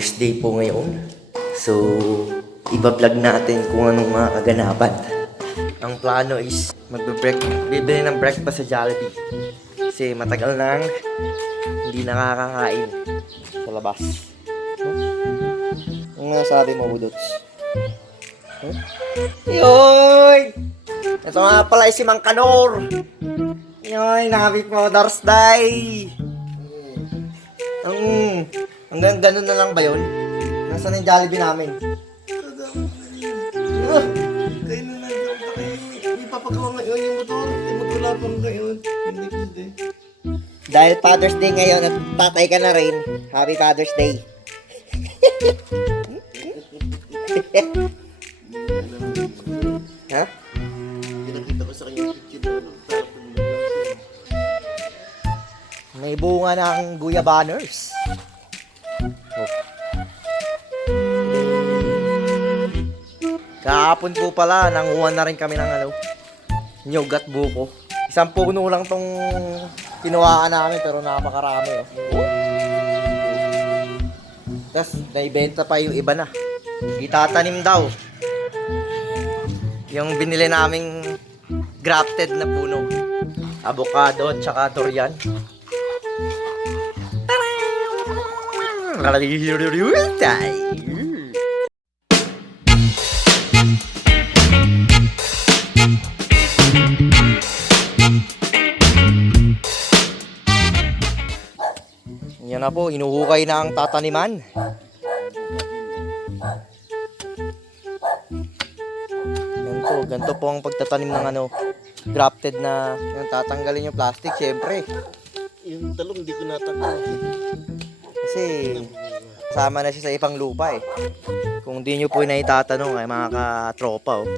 Father's Day po ngayon. So, iba-vlog natin kung anong mga kaganapan. Ang plano is magbe-break, bibili ng breakfast sa Jollibee. Kasi matagal nang hindi nakakakain sa labas. Huh? Ang nasabi mo, Budots? Huh? Yoy! Ito nga pala si Mang Kanor! Yoy, happy Father's Day! Ang, hanggang ganun na lang ba yun? Nasaan yung Jollibee namin? Ah, Kayo na lang daw pa kayo. Papagawa ngayon yung motor. May magwala pa ngayon. Hindi pwede. Dahil Father's Day ngayon at tatay ka na rin, Happy Father's Day. ha? Pinakita ko sa kanya yung picture na ano. May bunga ng Guya Banners. Kahapon po pala, nanguha na rin kami ng ano, nyog buko. Isang puno lang tong kinuhaan namin pero napakarami oh. Tapos naibenta pa yung iba na. Itatanim daw. Yung binili naming grafted na puno. Avocado at saka durian. Taray! Na po, inuhukay na ang tataniman. Yan po, ganito po ang pagtatanim ng ano, grafted na, yan, tatanggalin yung plastic, syempre. Yung talong hindi ko natakot. Kasi, kasama na siya sa ibang lupa eh. Kung di nyo po na itatanong ay mga katropa oh.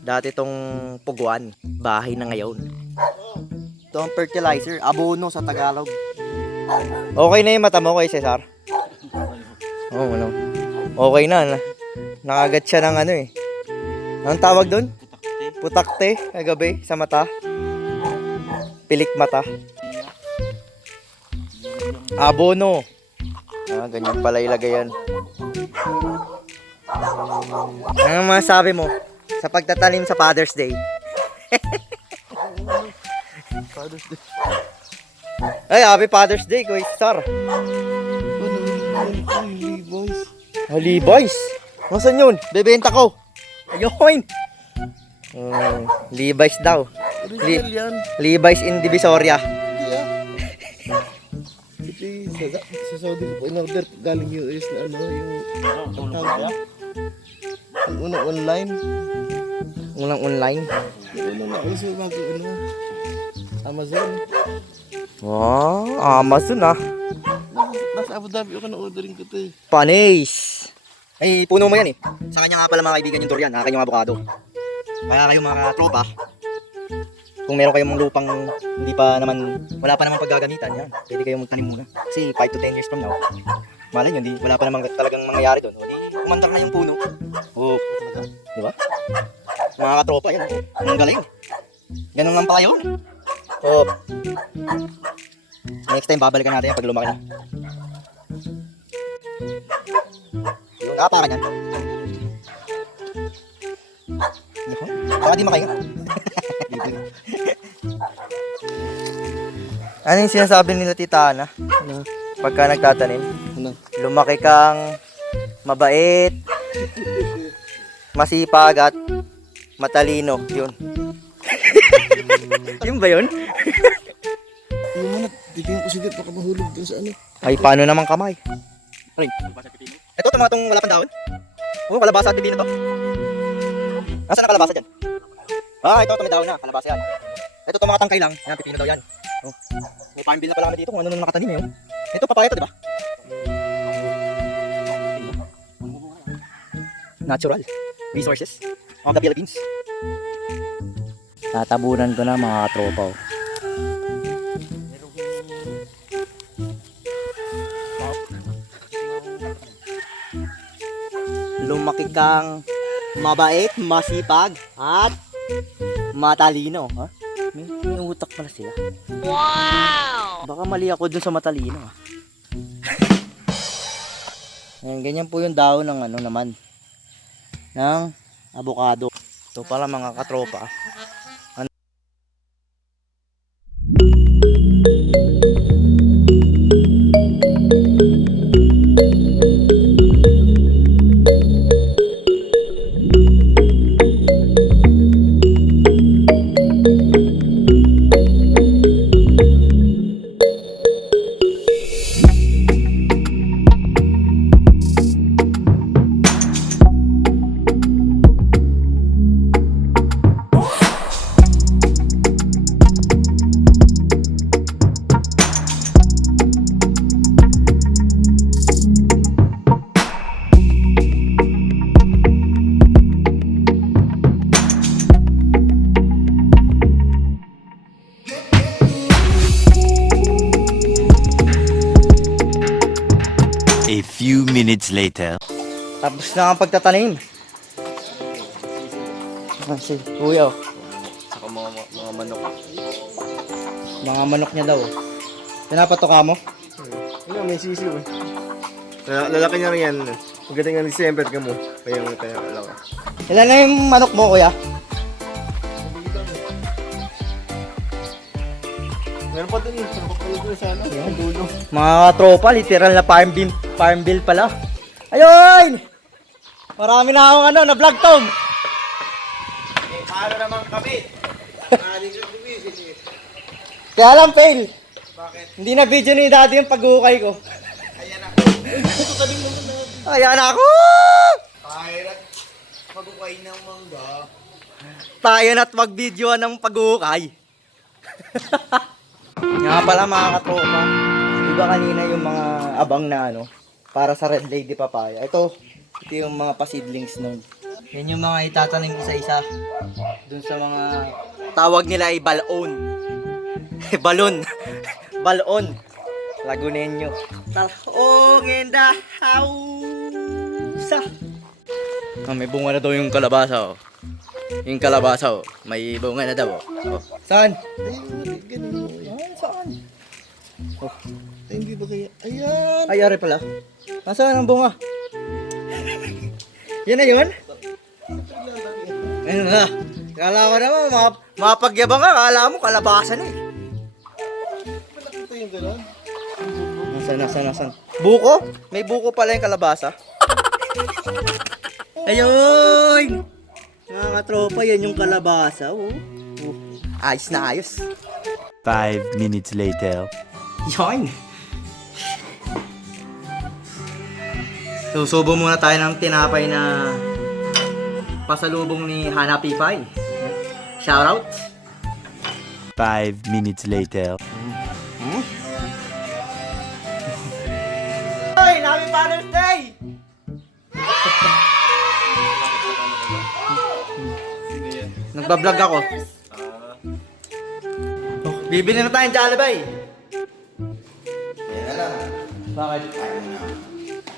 Dati tong puguan, bahay na ngayon. Ito ang fertilizer, abono sa Tagalog. Okay na yung mata mo kay Cesar? Oo, oh, ano. Okay na. na. Nakagat siya ng ano eh. Anong tawag doon? Putakte, kagabi, sa mata. Pilik mata. Abono. Ah, ganyan pala ilagay yan. Ano masabi mo sa pagtatanim sa Father's Day? Father's Day. Ay, happy Father's Day, Kuya Star. Oh, Levi's. Nasaan yun? Bebenta ko. Ayun. Mm, Levi's daw. Original yan. Levi's in Divisoria. Hindi ah. Ito sa, sa Saudi ko po in-order galing US na ano yung ang tawag doon? Ang unang online. Unang online. Unang nauso bago ano. Amazon. Wow, Amazon ah. Nasa, Abu Dhabi ako na-ordering ko to eh. Panis. Ay, puno mo yan eh. Sa kanya nga pala mga kaibigan yung durian, akin yung avocado. Kaya kayo mga tropa, kung meron kayong lupang hindi pa naman, wala pa naman paggagamitan, yan. Pwede kayong magtanim muna. Kasi 5 to 10 years from now, malay nyo, hindi, wala pa naman talagang mangyayari doon. O di, kumandak na yung puno. Oo. Di ba? Mga katropa, yan. Ang galing. Ganun lang pala yun. Oo. Next time, babalikan natin yan pag lumaki na. Yung nakapakan yan. Yun. Baka di makaingat. ano yung sinasabi nila tita Ana? Ano? Pagka nagtatanim? Ano? Lumaki kang mabait, masipag at matalino. Yun. yun ba yun? Yung mga titingin ko sigit baka mahulog dun sa ano. Ay, paano naman kamay? Ring. Ito, itong mga itong wala pang daon. Oo, kalabasa at bibino to. Nasaan na kalabasa dyan? Ah, ito, ito may daon na. Kalabasa yan. Ito, itong mga tangkay lang. Yan, pipino daw yan. Oh. May farm bill na pala kami dito kung ano na nakatanim eh. oh. Ito, papaya to, di ba? Natural. Resources of the Philippines. Tatabunan ko na mga tropa. Oh. Lumaki kang mabait, masipag, at matalino. Ha? May, may utak pala sila. Wow! Baka mali ako dun sa matalino. Ha? Ayan, ganyan po yung daon ng ano naman. Ng avocado. Ito pala mga katropa. A few minutes later. Tapos na ang pagtatanim. Ah, si Kuya. oh. Saka mga, mga manok. Mga manok niya daw. Pinapatoka mo? Ano, may sisiw eh. Lala- Lalaki niya rin yan. Pagdating ng December ka mo. Kaya mo kaya alam ko. Ilan na yung manok mo, Kuya? Meron pa dun eh. Meron pa dun sa ano. Yung dulo. Mga tropa, literal na farm bill, farm bill pala. Ayun! Marami na akong ano, na vlog tong. Eh, paano naman kami? Eh. Kaya lang fail. Bakit? Hindi na video ni daddy yung pag-ukay ko. Ayan ako. Ito ka din mo na. Ako! Kahit mag-ukay ng mangga. Tayo na't mag-videoan ng pag-ukay. Nga pala mga katropa. Di ba kanina yung mga abang na ano, para sa Red Lady Papaya. Ito, ito yung mga pasidlings nun. Yan yung mga itatanim isa-isa. Dun sa mga tawag nila ay balon. Balon. Balon. Lagunenyo. Talong in the house. Ah, may bunga na daw yung kalabasa oh. Yung kalabasa oh. May bunga na daw oh. oh. Saan? Ayun, ganun. Ay, saan? Oh. Ay, hindi ba kaya? Ayan! Ay, ari pala. Nasaan ang bunga? yan na yun? Ayun na. Kala ko naman, map mapagyabang ka. Kala mo, kalabasan eh. Ba nakita yung gano'n? Nasaan, nasaan, nasaan? Buko? May buko pala yung kalabasa. Ayun! Mga katropa, yan yung kalabasa. Oh. Oh. Ayos na ayos. Five minutes later. Yan! Susubo muna tayo ng tinapay na pasalubong ni Hana Pipay. Shoutout! Five minutes later. Hmm? Hoy! Happy Father's Day! Nagbablog ako. Oh, bibili na tayong Jollibee. Na. Bakit? Ayaw na.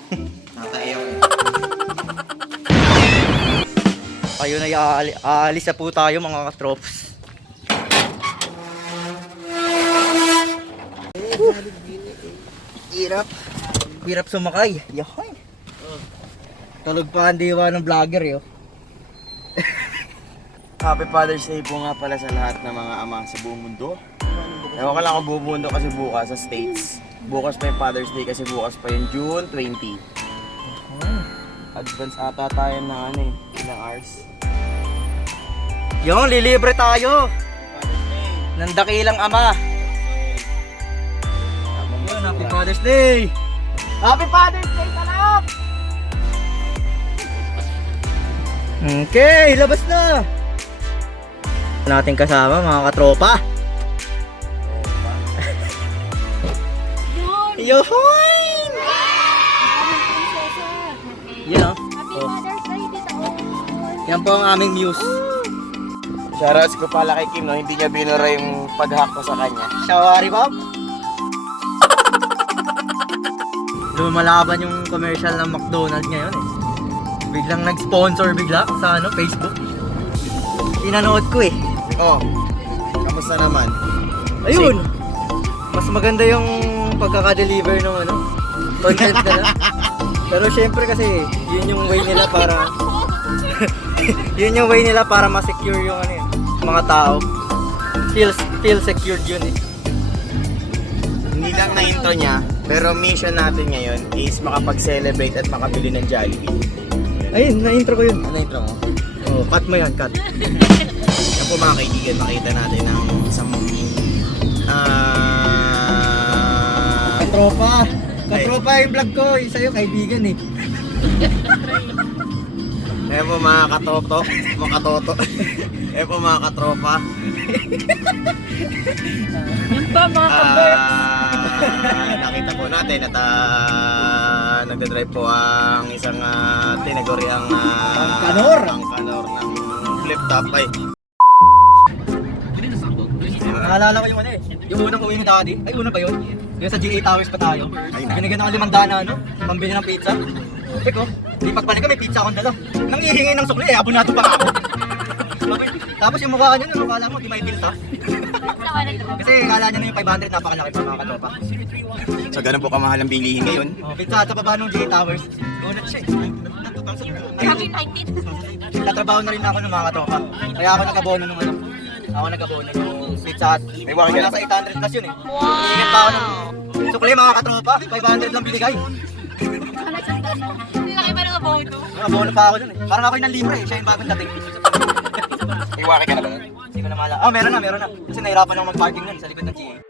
Nakaiyak. Ayun ay aali- aalis na po tayo mga katrops. Hirap. Hirap sumakay. Yahay. Tulog pa ang diwa ng vlogger yo. Happy Father's Day po nga pala sa lahat ng mga ama sa buong mundo. Ewan ko lang kung buong mundo kasi bukas sa States. Bukas pa yung Father's Day kasi bukas pa yung June 20. Advance ata tayo ng ano eh, ilang hours. Yung lilibre tayo Father's Day! ng dakilang ama. Yun, happy Father's Day! Happy Father's Day lahat! Okay, labas na! Nating kasama mga katropa. Yohoy! Prinsesa! Yun oh. Happy. Mother's Day, Tita Owen! Yan po ang aming muse. Shoutouts ko pala kay Kim, no? hindi niya binura yung pag-hack ko sa kanya. Shawari Bob. Lumalaban yung commercial ng McDonald's ngayon eh. Biglang nag-sponsor bigla sa ano, Facebook. Pinanood ko eh. Oh, kamusta naman? Ayun! Mas maganda yung pagkaka-deliver ng ano, content nila. Pero syempre kasi, yun yung way nila para... yun yung way nila para ma-secure yung ano yun, mga tao. Feel, feel secured yun eh. Hindi lang na intro niya, pero mission natin ngayon is makapag-celebrate at makabili ng Jollibee. Ayun, na-intro ko yun. Ano intro mo? Oh, cut mo yan, cut. Yan po mga kaibigan, makita natin ang isang Katropa! Katropa yung vlog ko, isa yung kaibigan eh. Ayan po mga katoto, mga katoto. Ayan po mga katropa. Yung ba mga Ah, nakita po natin at ah, nagdadrive po ang isang uh, tinaguri ang ah, Ang kanor. ang kanor ng flip top ay Naalala ko yung ano eh, yung unang uwi ni daddy. Ay, una ba yun? Yung sa GA Towers pa tayo. Binigyan ng limang daan na ano, pambili ng pizza. Tek ko, di pagpalit ko may pizza akong dala. Nangihingi ng sukli eh, abonato pa ako. Tapos yung mukha niya, ano, akala mo, di may bilta. Kasi akala niya na yung 500, napakalaki pa mga katopa. so ganun po kamahal ang bilihin ngayon. Oh, pizza sa baba ng GA Towers. Unat siya eh. Grabe 19. Tatrabaho na rin ako ng mga katopa. Kaya ako nag-abono nung ano. Ako nag-abono hut. May ka na. Nasa 800 plus yun eh. Hingit pa ako ng sukli mga katropa. 500 lang binigay. Laki ba ng abono? Nag-abono pa ako dun eh. Parang ako yung libre eh. Siya yung bagong dating. May wakil ka na ba? Hindi ko na maalala. Oh, meron na, meron na. Kasi nahirapan ako mag-parking nun sa likod ng GA.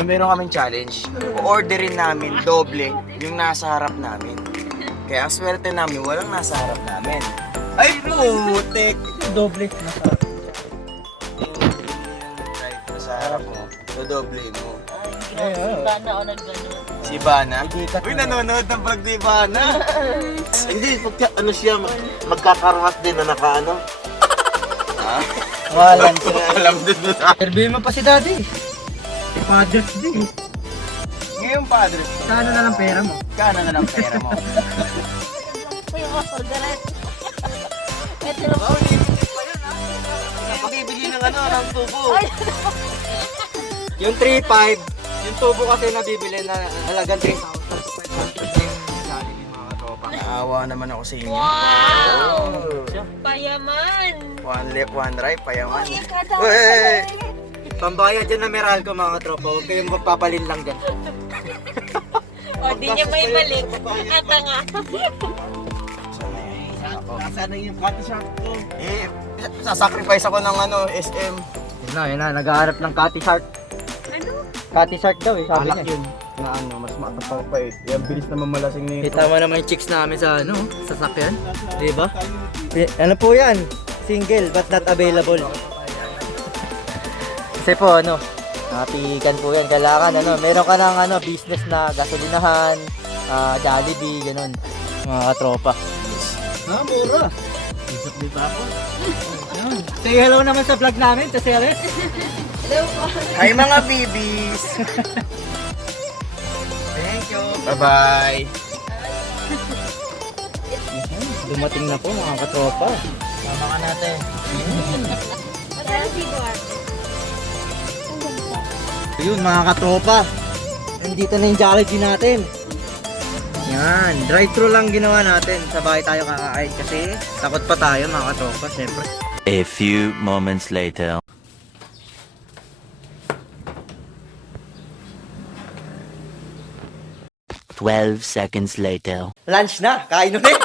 So meron kaming challenge. O-orderin namin doble yung nasa harap namin. Kaya ang swerte namin, walang nasa harap namin. Ay putik! Doble. Right mo sa harap mo, dodoble mo. Ay, oh. Bana ako nag-gano'n. Si Bana? Idikat Uy, mo. nanonood ng vlog ni Bana. Hindi, pagka, ano siya, magkakaroon din na nakaano. Walan siya. Alam din na. Interview mo pa si daddy. Father's Day. Ngayon, padre, Kano na lang pera mo? kano na lang pera mo? Uy, galit. Ito lang. Pakibili ng ano, ng tubo. Yung 3.5, yung tubo kasi nabibili na halagang 3,000. Jollibee mga tropa. Naawa naman ako sa inyo. Wow! Payaman! One left, one right, payaman. Uy, kada Uy! Pambayad dyan na Meralco mga tropa. Huwag kayong magpapalin lang dyan. O, di niya may balik. Ata nga. Sana yung kati shop ko. Eh, sasacrifice ako ng ano, SM. Yun na, yun na. Nag-aarap ng Cathy Shark. Ano? Cathy Shark daw eh, sabi Alak niya. yun. Na ano, mas matapang pa eh. Yan, bilis na mamalasing nito. Kita mo naman yung chicks namin sa ano, sa sakyan. Diba? Ano po yan? Single but not available. Kasi po ano, napikan po yan. Kailangan ano, meron ka ng ano, business na gasolinahan, ah, Jollibee, ganun. Mga katropa. Ah, mura. Isip di pa ako. Say hello naman sa vlog namin, kasi Alex. Hi mga babies! Thank you. Bye-bye! Dumating na po mga katropa. Tama ka natin. Para si Bar. Yun mga katropa. Nandito na yung Jollibee natin. Yan, drive-thru lang ginawa natin. Sa bahay tayo kakain kasi takot pa tayo mga katropa, syempre. A few moments later. Twelve seconds later. Lunch na, kain ulit.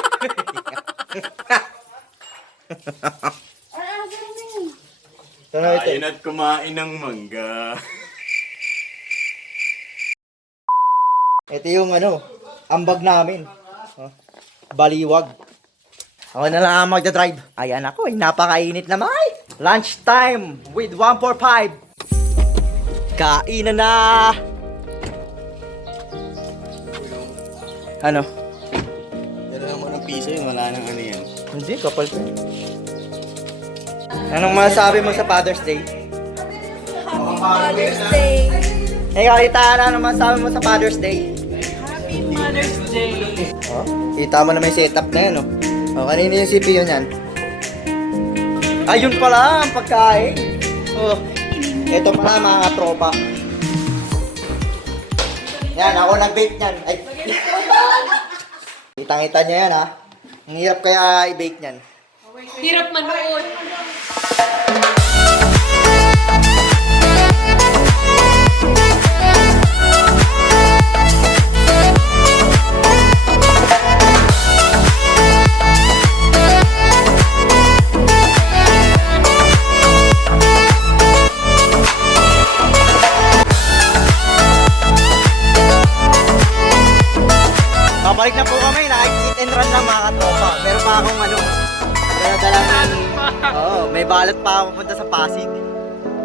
Na ito. Ayun at kumain ng mangga. Ito yung ano, ambag namin. Oh, Baliwag. Ako na lang ang magdadrive. Ayan ako, napakainit naman. Lunch time with 145. Kainan na! Ano? Pero naman ng piso yun, wala nang ano yan. Hindi, kapal ko. Anong masasabi mo sa Father's Day? Father's Day. Eh, kalita na anong masasabi mo sa Father's Day? Oh, kita mo na may setup na yan, oh. Oh, kanino yung CPU niyan? Ayun pala, ang pagkain. Oh, ito pala mga tropa. Yan, ako nag-bake niyan. Ay. Kitang-kita niya yan, ha? Ang hirap kaya i-bake niyan. Hirap manood. Babalik na po kami, nakikit and run lang mga katropa. Meron pa akong ano, dala Oo, may balot pa ako punta sa Pasig.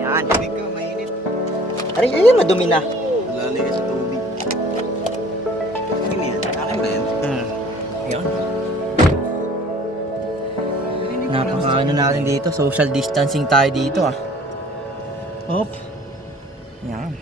Yan. Tubig ka, mainit. Aray, ayun, madumi na. Lalagay ka sa tubig. Ano yan? Akin ba yan? Hmm. Yun. Napaka ano natin dito, social distancing tayo dito ah. Hop. Yan.